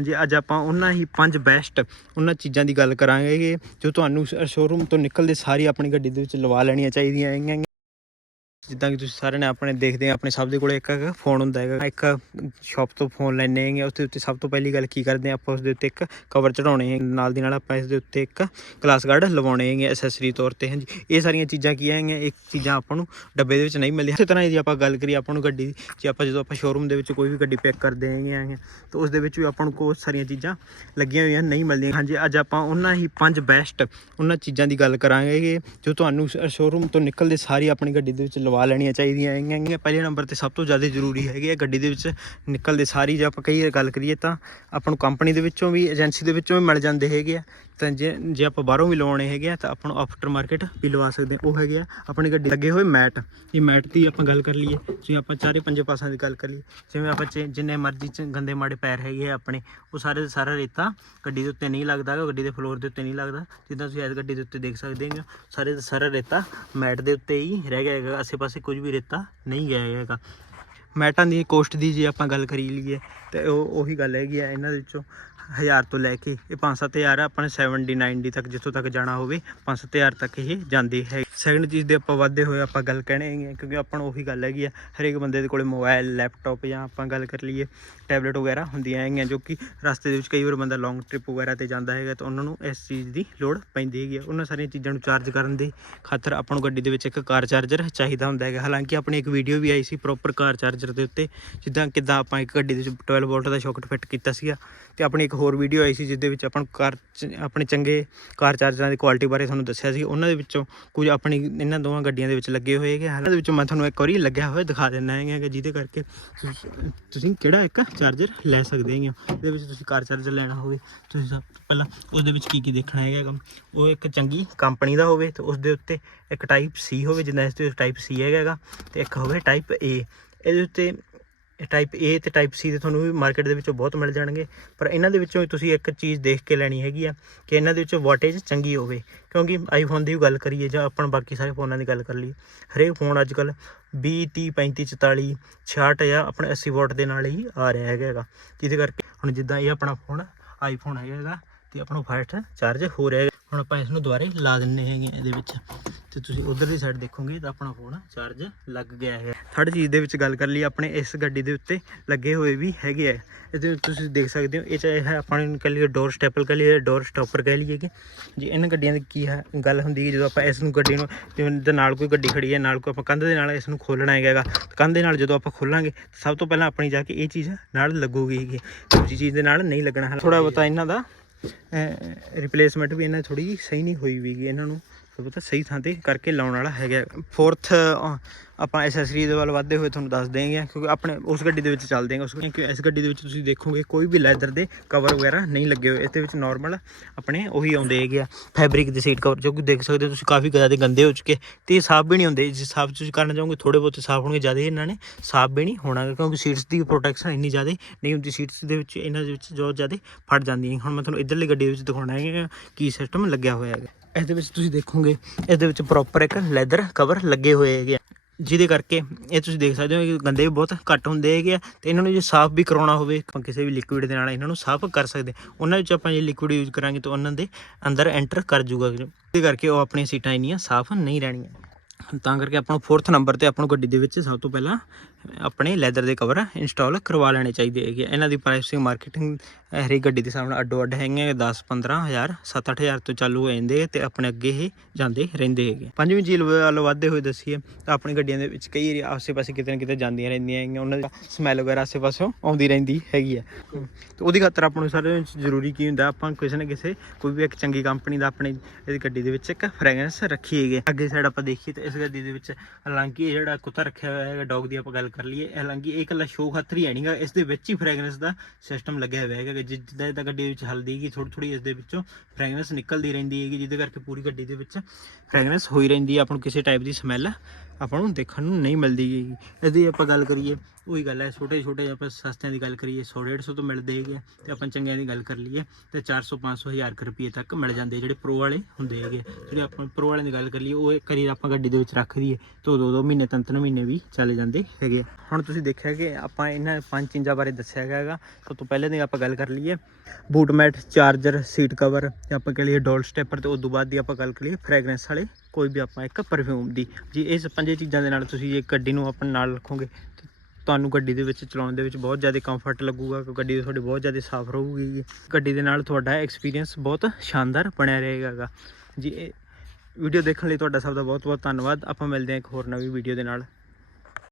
ਹਾਂਜੀ, ਅੱਜ ਆਪਾਂ ਉਹਨਾਂ ਹੀ ਪੰਜ ਬੈਸਟ ਉਹਨਾਂ ਚੀਜ਼ਾਂ ਦੀ ਗੱਲ ਕਰਾਂਗੇ, ਜੋ ਤੁਹਾਨੂੰ ਸ਼ੋਰੂਮ ਤੋਂ ਨਿਕਲਦੇ ਸਾਰੀ ਆਪਣੀ ਗੱਡੀ ਦੇ ਵਿੱਚ ਲਵਾ ਲੈਣੀਆਂ ਚਾਹੀਦੀਆਂ ਹੈਗੀਆਂ। ਜਿੱਦਾਂ ਕਿ ਤੁਸੀਂ ਸਾਰਿਆਂ ਨੇ ਆਪਣੇ ਦੇਖਦੇ ਆ, ਆਪਣੇ ਸਭ ਦੇ ਕੋਲ ਇੱਕ ਫੋਨ ਹੁੰਦਾ ਹੈਗਾ। ਇੱਕ ਸ਼ਾਪ ਤੋਂ ਫੋਨ ਲੈਣੇ ਹੈਗੇ ਉਸ ਦੇ ਉੱਤੇ ਸਭ ਤੋਂ ਪਹਿਲੀ ਗੱਲ ਕੀ ਕਰਦੇ ਆ, ਆਪਾਂ ਉਸ ਦੇ ਉੱਤੇ ਇੱਕ ਕਵਰ ਚੜਾਉਣੇ ਹੈ ਨਾਲ ਦੀ ਨਾਲ ਆਪਾਂ ਇਸ ਦੇ ਉੱਤੇ ਇੱਕ ਗਲਾਸ ਗਾਰਡ ਲਵਾਉਣੇ ਹੈਗੇ ਐਸੈਸਰੀ ਤੌਰ ਤੇ, ਹਾਂਜੀ। ਇਹ ਸਾਰੀਆਂ ਚੀਜ਼ਾਂ ਕੀ ਹੈਗੀਆਂ, ਇਹ ਚੀਜ਼ਾਂ ਆਪਾਂ ਨੂੰ ਡੱਬੇ ਦੇ ਵਿੱਚ ਨਹੀਂ ਮਿਲਦੀਆਂ। ਇਸੇ ਤਰ੍ਹਾਂ ਹੀ ਜੇ ਆਪਾਂ ਗੱਲ ਕਰੀਏ ਆਪਾਂ ਨੂੰ ਗੱਡੀ ਦੀ, ਜੇ ਆਪਾਂ ਜਦੋਂ ਆਪਾਂ ਸ਼ੋਰੂਮ ਦੇ ਵਿੱਚ ਕੋਈ ਵੀ ਗੱਡੀ ਪੈਕ ਕਰਦੇ ਹੈਗੇ ਆ, ਤਾਂ ਉਸ ਦੇ ਵਿੱਚ ਵੀ ਆਪਾਂ ਨੂੰ ਬਹੁਤ ਸਾਰੀਆਂ ਚੀਜ਼ਾਂ ਲੱਗੀਆਂ ਹੋਈਆਂ ਨਹੀਂ ਮਿਲਦੀਆਂ। ਹਾਂਜੀ, ਅੱਜ ਆਪਾਂ ਉਹਨਾਂ ਹੀ ਪੰਜ ਬੈਸਟ ਉਹਨਾਂ ਚੀਜ਼ਾਂ ਦੀ ਗੱਲ ਕਰਾਂਗੇ, ਜੋ ਤੁਹਾਨੂੰ ਸ਼ੋਰੂਮ ਤੋਂ ਨਿਕਲਦੇ ਸਾਰੀ ਆਪਣੀ ਗੱਡੀ ਦੇ ਵਿੱਚ ਲਵਾ ਲੈਣੀਆਂ ਚਾਹੀਦੀਆਂ ਹੈਗੀਆਂ ਪਹਿਲੇ ਨੰਬਰ ਤੇ ਸਭ ਤੋਂ ਜ਼ਿਆਦਾ ਜ਼ਰੂਰੀ ਹੈਗੇ ਆ ਗੱਡੀ ਦੇ ਵਿੱਚ ਨਿਕਲਦੇ ਸਾਰੀ ਜੇ ਆਪਾਂ ਕਈ ਗੱਲ ਕਰੀਏ ਤਾਂ ਆਪਾਂ ਨੂੰ ਕੰਪਨੀ ਦੇ ਵਿੱਚੋਂ ਵੀ ਏਜੰਸੀ ਦੇ ਵਿੱਚੋਂ ਵੀ ਮਿਲ ਜਾਂਦੇ ਹੈਗੇ ਆ। ਤਾਂ ਜੇ ਜੇ ਆਪਾਂ ਬਾਹਰੋਂ ਵੀ ਲਵਾਉਣੇ ਹੈਗੇ ਆ, ਤਾਂ ਆਪਾਂ ਨੂੰ ਆਫਟਰ ਮਾਰਕੀਟ ਵੀ ਲਵਾ ਸਕਦੇ ਹਾਂ। ਉਹ ਹੈਗੇ ਆ, ਆਪਣੀ ਗੱਡੀ ਲੱਗੇ ਹੋਏ ਮੈਟ ਇਹ ਮੈਟ ਦੀ ਆਪਾਂ ਗੱਲ ਕਰ ਲਈਏ ਜੇ ਆਪਾਂ ਚਾਰੇ ਪੰਜੇ ਪਾਸਿਆਂ ਦੀ ਗੱਲ ਕਰ ਲਈਏ। ਜਿਵੇਂ ਆਪਾਂ ਚ- ਜਿੰਨੇ ਮਰਜ਼ੀ ਚ ਗੰਦੇ ਮਾੜੇ ਪੈਰ ਹੈਗੇ ਆ ਆਪਣੇ, ਉਹ ਸਾਰੇ ਦਾ ਸਾਰਾ ਰੇਤਾ ਗੱਡੀ ਦੇ ਉੱਤੇ ਨਹੀਂ ਲੱਗਦਾ ਗੱਡੀ ਦੇ ਫਲੋਰ ਦੇ ਉੱਤੇ ਨਹੀਂ ਲੱਗਦਾ। ਜਿੱਦਾਂ ਤੁਸੀਂ ਇਸ ਗੱਡੀ ਦੇ ਉੱਤੇ ਦੇਖ ਸਕਦੇ ਹੋ, ਸਾਰੇ ਦਾ ਸਾਰਾ ਰੇਤਾ ਮੈਟ ਦੇ ਉੱਤੇ ਹੀ ਰਹਿ ਗਿਆ ਹੈਗਾ, ਆਸੇ-ਪਾਸੇ ਕੁਝ ਵੀ ਰੇਤਾ ਨਹੀਂ ਗਿਆ ਹੈਗਾ। ਮੈਟਾਂ ਦੀ ਕੋਸਟ ਦੀ ਜੇ ਆਪਾਂ ਗੱਲ ਕਰੀ ਲਈਏ, ਤੇ ਉਹ, ਉਹੀ ਗੱਲ ਹੈਗੀ ਆ, ਇਹਨਾਂ ਦੇ ਵਿੱਚੋਂ 1000 ਤੋਂ ਲੈ ਕੇ ਇਹ 5-7000 ਆਪਾਂ ਨੇ 70 90 ਤੱਕ ਜਿੱਥੋਂ ਤੱਕ ਜਾਣਾ ਹੋਵੇ 5-7000 ਤੱਕ ਇਹ ਜਾਂਦੀ ਹੈ। ਸੈਕੰਡ ਚੀਜ਼ ਦੇ ਆਪਾਂ ਵਾਧੇ ਹੋਏ ਆਪਾਂ ਗੱਲ ਕਹਿਣੇ ਹੈਗੇ ਕਿਉਂਕਿ ਆਪਾਂ ਨੂੰ ਉਹੀ ਗੱਲ ਹੈਗੀ ਆ, ਹਰੇਕ ਬੰਦੇ ਦੇ ਕੋਲੇ ਮੋਬਾਈਲ ਲੈਪਟਾਪ ਜਾਂ ਆਪਾਂ ਗੱਲ ਕਰ ਲਈਏ ਟੈਬਲੇਟ ਵਗੈਰਾ ਹੁੰਦੀਆਂ ਹੈਗੀਆਂ, ਜੋ ਕਿ ਰਸਤੇ ਦੇ ਵਿੱਚ ਕਈ ਵਾਰ ਬੰਦਾ ਲੌਂਗ ਟ੍ਰਿਪ ਵਗੈਰਾ ਤੇ ਜਾਂਦਾ ਹੈਗਾ, ਤਾਂ ਉਹਨਾਂ ਨੂੰ ਇਸ ਚੀਜ਼ ਦੀ ਲੋੜ ਪੈਂਦੀ ਹੈਗੀ ਆ। ਉਹਨਾਂ ਸਾਰੀਆਂ ਚੀਜ਼ਾਂ ਨੂੰ ਚਾਰਜ ਕਰਨ ਦੇ ਖਾਤਰ ਆਪਾਂ ਨੂੰ ਗੱਡੀ ਦੇ ਵਿੱਚ ਇੱਕ ਕਾਰ ਚਾਰਜਰ ਚਾਹੀਦਾ ਹੁੰਦਾ ਹੈਗਾ। ਹਾਲਾਂਕਿ ਆਪਣੀ ਇੱਕ ਵੀਡੀਓ ਵੀ ਆਈ ਸੀ ਪ੍ਰੋਪਰ ਕਾਰ ਚਾਰਜਰ ਦੇ ਉੱਤੇ, ਜਿੱਦਾਂ ਕਿੱਦਾਂ ਆਪਾਂ ਇੱਕ ਗੱਡੀ ਦੇ ਵਿੱਚ 12 ਵੋਲਟ ਦਾ ਸ਼ੌਕਟ ਫਿੱਟ ਕੀਤਾ ਸੀਗਾ, ਤੇ ਆਪਣੀ ਇੱਕ ਹੋਰ ਵੀਡੀਓ ਆਈ ਸੀ ਜਿਸ ਦੇ ਵਿੱਚ ਆਪਾਂ ਨੂੰ ਕਾਰ ਚ- ਆਪਣੇ ਚੰਗੇ ਕਾਰ ਚਾਰਜਰਾਂ ਦੀ ਕੁਆਲਿਟੀ ਬਾਰੇ ਤੁਹਾਨੂੰ ਦੱਸਿਆ ਸੀ। ਉਹਨਾਂ ਦੇ ਵਿੱਚੋਂ ਕੁਝ ਆਪਣੀ ਇਹਨਾਂ ਦੋਵਾਂ ਗੱਡੀਆਂ ਦੇ ਵਿੱਚ ਲੱਗੇ ਹੋਏ ਹੈਗੇ। ਹਾਲਾਂ ਦੇ ਵਿੱਚੋਂ ਮੈਂ ਤੁਹਾਨੂੰ ਇੱਕ ਵਾਰੀ ਲੱਗਿਆ ਹੋਇਆ ਦਿਖਾ ਦਿੰਦਾ ਹੈਗਾ ਕਿ ਜਿਹਦੇ ਕਰਕੇ ਤੁਸੀਂ- ਤੁਸੀਂ ਕਿਹੜਾ ਇੱਕ ਚਾਰਜਰ ਲੈ ਸਕਦੇ ਹੈਗੇ ਹੋ। ਇਹਦੇ ਵਿੱਚ ਤੁਸੀਂ ਕਾਰ ਚਾਰਜਰ ਲੈਣਾ ਹੋਵੇ ਤੁਸੀਂ ਸਭ ਪਹਿਲਾਂ ਉਸ ਦੇ ਵਿੱਚ ਕੀ ਕੀ ਦੇਖਣਾ ਹੈਗਾ ਗਾ। ਉਹ ਇੱਕ ਚੰਗੀ ਕੰਪਨੀ ਦਾ ਹੋਵੇ ਤੇ ਉਸ ਦੇ ਉੱਤੇ ਇੱਕ ਟਾਈਪ ਸੀ ਹੋਵੇ ਜਿੱਦਾਂ ਇਸ ਤੇ ਟਾਈਪ ਸੀ ਹੈਗਾ ਗਾ, ਤੇ ਇੱਕ ਹੋਵੇ ਟਾਈਪ ਏ ਇਹਦੇ ਉੱਤੇ ਟਾਈਪ A ਤੇ ਟਾਈਪ C ਦੇ ਤੁਹਾਨੂੰ ਵੀ ਮਾਰਕੀਟ ਦੇ ਵਿੱਚੋਂ ਬਹੁਤ ਮਿਲ ਜਾਣਗੇ। ਪਰ ਇਹਨਾਂ ਦੇ ਵਿੱਚੋਂ ਵੀ ਤੁਸੀਂ ਇੱਕ ਚੀਜ਼ ਦੇਖ ਕੇ ਲੈਣੀ ਹੈਗੀ ਆ ਕਿ ਇਹਨਾਂ ਦੇ ਵਿੱਚੋਂ ਵਾਟੇਜ ਚੰਗੀ ਹੋਵੇ। ਕਿਉਂਕਿ ਆਈਫੋਨ ਦੀ ਵੀ ਗੱਲ ਕਰੀਏ ਜਾਂ ਆਪਾਂ ਬਾਕੀ ਸਾਰੇ ਫੋਨਾਂ ਦੀ ਗੱਲ ਕਰ ਲਈਏ, ਹਰੇਕ ਫੋਨ ਅੱਜ ਕੱਲ 20 30 35 44 66 ਜਾਂ ਆਪਣੇ 80 ਵਾਟ ਦੇ ਨਾਲ ਹੀ ਆ ਰਿਹਾ ਹੈਗਾ ਗਾ। ਜਿਹਦੇ ਕਰਕੇ ਹੁਣ ਜਿੱਦਾਂ ਇਹ ਆਪਣਾ ਫੋਨ ਆਈਫੋਨ ਹੈਗਾ ਤੇ ਆਪਣਾ ਫਾਸਟ ਚਾਰਜ ਹੋ ਰਿਹਾ ਹੈਗਾ। ਹੁਣ ਆਪਾਂ ਇਸ ਨੂੰ ਦੁਬਾਰੇ ਲਾ ਦਿੰਨੇ ਹੈਗੇ ਆ ਇਹਦੇ ਵਿੱਚ। ਤੇ ਤੁਸੀਂ ਉਧਰ ਦੀ ਸਾਈਡ ਦੇਖੋਗੇ ਤਾਂ ਆਪਣਾ ਫੋਨ ਚਾਰਜ ਲੱਗ ਗਿਆ ਹੈ। ਥਰਡ ਚੀਜ਼ ਦੇ ਵਿੱਚ ਗੱਲ ਕਰ ਲਈ, ਆਪਣੇ ਇਸ ਗੱਡੀ ਦੇ ਉੱਤੇ ਲੱਗੇ ਹੋਏ ਵੀ ਹੈਗੇ ਆ। ਇਹਦੇ ਤੁਸੀਂ ਦੇਖ ਸਕਦੇ ਹੋ, ਇਹ ਚਾਹੇ ਹੈ, ਆਪਾਂ ਨੂੰ ਕਹਿ ਲਈਏ ਡੋਰ ਸਟੈਪਲ ਕਹਿ ਲਈਏ ਡੋਰ ਸਟਾਪਰ ਕਹਿ ਲਈਏ ਕਿ ਜੀ ਇਹਨਾਂ ਗੱਡੀਆਂ ਦੀ ਕੀ ਹੈ, ਗੱਲ ਹੁੰਦੀ ਹੈ ਜਦੋਂ ਆਪਾਂ ਇਸ ਨੂੰ ਗੱਡੀ ਨੂੰ ਜਿਵੇਂ ਦੇ ਨਾਲ ਕੋਈ ਗੱਡੀ ਖੜੀ ਹੈ, ਨਾਲ ਕੋਈ ਆਪਾਂ ਕੰਧ ਦੇ ਨਾਲ ਇਸ ਨੂੰ ਖੋਲਣਾ ਹੈਗਾ ਗਾ। ਕੰਧ ਦੇ ਨਾਲ ਜਦੋਂ ਆਪਾਂ ਖੋਲਾਂਗੇ ਸਭ ਤੋਂ ਪਹਿਲਾਂ ਆਪਣੀ ਜਾ ਕੇ ਇਹ ਚੀਜ਼ ਨਾਲ ਲੱਗੂਗੀ ਹੈਗੀ। ਦੂਜੀ ਚੀਜ਼ ਦੇ ਨਾਲ ਨਹੀਂ ਲੱਗਣਾ। ਥੋੜਾ ਬਤਾ ਇਹਨਾਂ ਦਾ ਰਿਪਲੇਸਮੈਂਟ ਵੀ ਇਹਨਾਂ ਥੋੜੀ ਸਹੀ ਨਹੀਂ ਹੋਈ ਵੀਗੀ ਇਹਨਾਂ ਨੂੰ। ਤੁਹਾਨੂੰ ਪਤਾ ਸਹੀ ਥਾਂ ਤੇ ਕਰਕੇ ਲਾਉਣ ਵਾਲਾ ਹੈਗਾ। ਫੋਰਥ ਆਪਾਂ ਐਸੈਸਰੀ ਦੇ ਵੱਲ ਵਧਦੇ ਹੋਏ ਤੁਹਾਨੂੰ ਦੱਸ ਦੇਂਗੇ ਕਿਉਂਕਿ ਆਪਣੇ ਉਸ ਗੱਡੀ ਦੇ ਵਿੱਚ ਚੱਲਦੇ ਹਾਂ, ਉਸ ਕਿਉਂਕਿ ਇਸ ਗੱਡੀ ਦੇ ਵਿੱਚ ਤੁਸੀਂ ਦੇਖੋਗੇ ਕੋਈ ਵੀ ਲੈਦਰ ਦੇ ਕਵਰ ਵਗੈਰਾ ਨਹੀਂ ਲੱਗੇ ਹੋਏ। ਇਸ ਦੇ ਵਿੱਚ ਨਾਰਮਲ ਆਪਣੇ ਉਹੀ ਆਉਂਦੇ ਹੈਗੇ ਆ ਫੈਬਰਿਕ ਦੇ ਸੀਟ ਕਵਰ ਜੋ ਕਿ ਦੇਖ ਸਕਦੇ ਹੋ ਤੁਸੀਂ ਕਾਫੀ ਜ਼ਿਆਦਾ ਗੰਦੇ ਹੋ ਚੁੱਕੇ। ਤੇ ਇਹ ਸਾਫ਼ ਵੀ ਨਹੀਂ ਹੁੰਦੇ। ਜੇ ਸਾਫ਼ ਤੁਸੀਂ ਕਰਨਾ ਚਾਹੋਗੇ ਥੋੜੇ ਬਹੁਤੇ ਸਾਫ਼ ਹੋਣਗੇ, ਜ਼ਿਆਦਾ ਇਹਨਾਂ ਨੇ ਸਾਫ਼ ਵੀ ਨਹੀਂ ਹੋਣਾ ਕਿਉਂਕਿ ਸੀਟਸ ਦੀ ਪ੍ਰੋਟੈਕਸ਼ਨ ਇੰਨੀ ਜ਼ਿਆਦਾ ਨਹੀਂ ਹੁੰਦੀ। ਸੀਟਸ ਦੇ ਵਿੱਚ, ਇਹਨਾਂ ਦੇ ਵਿੱਚ ਜੋ ਜ਼ਿਆਦਾ ਫਟ ਜਾਂਦੀਆਂ। ਹੁਣ ਮੈਂ ਤੁਹਾਨੂੰ ਇਧਰਲੀ ਗੱਡੀ ਦੇ ਵਿੱਚ ਦਿਖਾਉਣਾ ਹੈ ਕੀ ਸਿਸਟਮ ਲੱਗਿਆ ਹੋਇਆ ਹੈਗਾ। ਇਸ ਦੇ ਵਿੱਚ ਤੁਸੀਂ ਦੇਖੋਗੇ ਇਸ ਦੇ ਵਿੱਚ ਪ੍ਰੋਪਰ ਇੱਕ ਲੈਦਰ ਕਵਰ ਲੱਗੇ ਹੋਏ ਹੈਗੇ ਆ। ਜਿਹਦੇ ਕਰਕੇ ਇਹ ਤੁਸੀਂ ਦੇਖ ਸਕਦੇ ਹੋ ਕਿ ਗੰਦੇ ਵੀ ਬਹੁਤ ਘੱਟ ਹੁੰਦੇ ਹੈਗੇ ਆ ਤੇ ਇਹਨਾਂ ਨੂੰ ਜੇ ਸਾਫ਼ ਵੀ ਕਰਾਉਣਾ ਹੋਵੇ, ਆਪਾਂ ਕਿਸੇ ਵੀ ਲਿਕੁਇਡ ਦੇ ਨਾਲ ਇਹਨਾਂ ਨੂੰ ਸਾਫ਼ ਕਰ ਸਕਦੇ ਉਹਨਾਂ ਵਿੱਚ ਆਪਾਂ ਜੇ ਲਿਕੁਇਡ ਯੂਜ਼ ਕਰਾਂਗੇ ਤਾਂ ਉਹਨਾਂ ਦੇ ਅੰਦਰ ਐਂਟਰ ਕਰ ਜੂਗਾ ਜਿਹਦੇ ਕਰਕੇ ਉਹ ਆਪਣੀਆਂ ਸੀਟਾਂ ਇੰਨੀਆਂ ਸਾਫ਼ ਨਹੀਂ ਰਹਿਣੀਆਂ। ਤਾਂ ਕਰਕੇ ਆਪਾਂ ਨੂੰ 4th ਨੰਬਰ ਤੇ ਆਪਾਂ ਨੂੰ ਗੱਡੀ ਦੇ ਵਿੱਚ ਸਭ ਤੋਂ ਪਹਿਲਾਂ ਆਪਣੇ ਲੈਦਰ ਦੇ ਕਵਰ ਇੰਸਟਾਲ ਕਰਵਾ ਲੈਣੇ ਚਾਹੀਦੇ ਹੈਗੇ ਇਹਨਾਂ ਦੀ ਪ੍ਰਾਈਸਿੰਗ ਮਾਰਕੀਟਿੰਗ ਹਰੇਕ ਗੱਡੀ ਦੇ ਸਾਹਮਣੇ ਅੱਡੋ ਅੱਡ ਹੈਗੇ 10 15000 7 8000 ਤੋਂ ਚਾਲੂ ਹੋ ਜਾਂਦੇ ਆ ਤੇ ਆਪਣੇ ਅੱਗੇ ਹੀ ਜਾਂਦੇ ਰਹਿੰਦੇ ਹੈਗੇ ਪੰਜਵੀਂ ਚੀਜ਼ ਵੱਲ ਵਧਦੇ ਹੋਏ ਦੱਸੀਏ ਤਾਂ ਆਪਣੀ ਗੱਡੀਆਂ ਦੇ ਵਿੱਚ ਕਈ ਏਰੀਆ ਆਸੇ-ਪਾਸੇ ਕਿਤੇ ਨਾ ਕਿਤੇ ਜਾਂਦੀਆਂ ਰਹਿੰਦੀਆਂ ਹੈਗੀਆਂ, ਉਹਨਾਂ ਦੀ ਸਮੈਲ ਵਗੈਰਾ ਆਸੇ-ਪਾਸੋਂ ਆਉਂਦੀ ਰਹਿੰਦੀ ਹੈਗੀ ਹੈ ਤੇ ਉਹਦੀ ਖਾਤਰ ਆਪਾਂ ਨੂੰ ਸਾਰੇ ਵਿੱਚ ਜ਼ਰੂਰੀ ਕੀ ਹੁੰਦਾ, ਆਪਾਂ ਕਿਸੇ ਨਾ ਕਿਸੇ, ਕੋਈ ਵੀ ਇੱਕ ਚੰਗੀ ਕੰਪਨੀ ਦਾ ਆਪਣੀ ਇਹਦੀ ਗੱਡੀ ਦੇ ਵਿੱਚ ਇੱਕ ਫ੍ਰੈਗਰੈਂਸ ਰੱਖੀ ਹੈਗੀ ਅੱਗੇ ਸਾਈਡ ਆਪਾਂ ਦੇਖੀਏ ਤਾਂ ਇਸ ਗੱਡੀ ਦੇ ਵਿੱਚ ਹਾਲਾਂਕਿ ਇਹ ਜਿਹੜਾ ਕੁੱਤਾ ਰੱਖਿਆ ਹੋਇਆ ਹੈਗਾ, ਡੌਗ ਦੀ ਆਪਾਂ ਗੱਲ ਕਰ ਲਈਏ ਹਾਲਾਂਕਿ ਇਹ ਇਕੱਲਾ ਸ਼ੋਅ ਖਾਤਰ ਹੀ ਹੈ ਨਹੀਂਗਾ ਇਸ ਦੇ ਵਿੱਚ ਹੀ ਫ੍ਰੈਗਰੈਂਸ ਦਾ ਸਿਸਟਮ ਲੱਗਿਆ ਹੋਇਆ ਹੈਗਾ ਜਿੱਦਾਂ ਜਿੱਦਾਂ ਗੱਡੀ ਦੇ ਵਿੱਚ ਹਲਦੀ ਹੈਗੀ ਥੋੜੀ ਥੋੜੀ ਇਸ ਦੇ ਵਿੱਚੋਂ ਫ੍ਰੈਗਰੈਂਸ ਨਿਕਲਦੀ ਰਹਿੰਦੀ ਹੈਗੀ, ਜਿਹਦੇ ਕਰਕੇ ਪੂਰੀ ਗੱਡੀ ਦੇ ਵਿੱਚ ਫ੍ਰੈਗਰੈਂਸ ਹੋਈ ਰਹਿੰਦੀ ਹੈ। ਆਪਾਂ ਨੂੰ ਕਿਸੇ ਟਾਈਪ ਦੀ ਸਮੈਲ ਆਪਾਂ ਨੂੰ ਦੇਖਣ ਨੂੰ ਨਹੀਂ ਮਿਲਦੀ ਹੈਗੀ। ਇਹਦੀ ਆਪਾਂ ਗੱਲ ਕਰੀਏ ਉਹੀ ਗੱਲ ਹੈ ਛੋਟੇ ਛੋਟੇ ਜੇ ਆਪਾਂ ਸਸਤਿਆਂ ਦੀ ਗੱਲ ਕਰੀਏ 100 150 ਤੋਂ ਮਿਲਦੇ ਹੈਗੇ ਆ, ਤੇ ਆਪਾਂ ਚੰਗਿਆਂ ਦੀ ਗੱਲ ਕਰ ਲਈਏ ਤੇ 400 500 ਹਜ਼ਾਰ ਕੁ ਰੁਪਏ ਤੱਕ ਮਿਲ ਜਾਂਦੇ ਜਿਹੜੇ ਪ੍ਰੋ ਵਾਲੇ ਹੁੰਦੇ ਹੈਗੇ ਜਿਹੜੇ ਆਪਾਂ ਪ੍ਰੋ ਵਾਲਿਆਂ ਦੀ ਗੱਲ ਕਰ ਲਈਏ ਉਹ ਇੱਕ ਆਪਾਂ ਗੱਡੀ ਦੇ ਵਿੱਚ ਰੱਖ ਦਈਏ ਤਾਂ ਦੋ ਦੋ ਮਹੀਨੇ ਤਿੰਨ ਤਿੰਨ ਮਹੀਨੇ ਵੀ ਚਲੇ ਜਾਂਦੇ ਹੈਗੇ ਆ। ਹੁਣ ਤੁਸੀਂ ਦੇਖਿਆ ਕਿ ਆਪਾਂ ਇਹਨਾਂ ਪੰਜ ਚੀਜ਼ਾਂ ਬਾਰੇ ਦੱਸਿਆ ਗਿਆ ਹੈਗਾ। ਸਭ ਤੋਂ ਪਹਿਲੇ ਦੀ ਆਪਾਂ ਗੱਲ ਕਰ ਲਈਏ boot mat charger seat cover ਤੇ ਆਪਾਂ ਕਹ ਲਈਏ ਡੋਲ ਸਟੈਪਰ ਤੇ ਉਸ ਤੋਂ ਬਾਅਦ ਦੀ ਆਪਾਂ ਗੱਲ ਕਰ ਲਈਏ ਫ੍ਰੈਗਰੈਂਸ ਵਾਲੇ ਕੋਈ ਵੀ ਆਪਾਂ ਇੱਕ ਪਰਫਿਊਮ ਦੀ। ਜੀ ਇਸ ਪੰਜੇ ਚੀਜ਼ਾਂ ਦੇ ਨਾਲ ਤੁਸੀਂ ਇਹ ਗੱਡੀ ਨੂੰ ਆਪਾਂ ਨਾਲ ਰੱਖੋਗੇ ਤੁਹਾਨੂੰ ਗੱਡੀ ਦੇ ਵਿੱਚ ਚਲਾਉਣ ਦੇ ਵਿੱਚ ਬਹੁਤ ਜ਼ਿਆਦਾ ਕੰਫਰਟ ਲੱਗੂਗਾ, ਕਿਉਂਕਿ ਗੱਡੀ ਤੁਹਾਡੀ ਬਹੁਤ ਜ਼ਿਆਦਾ ਸਾਫ਼ ਰਹੂਗੀ। ਗੱਡੀ ਦੇ ਨਾਲ ਤੁਹਾਡਾ ਐਕਸਪੀਰੀਅੰਸ ਬਹੁਤ ਸ਼ਾਨਦਾਰ ਬਣਿਆ ਰਹੇਗਾ। ਗਾ। ਜੀ, ਇਹ ਵੀਡੀਓ ਦੇਖਣ ਲਈ ਤੁਹਾਡਾ ਸਭ ਦਾ ਬਹੁਤ ਬਹੁਤ ਧੰਨਵਾਦ। ਆਪਾਂ ਮਿਲਦੇ ਹਾਂ ਇੱਕ ਹੋਰ ਨਵੀਂ ਵੀਡੀਓ ਦੇ ਨਾਲ।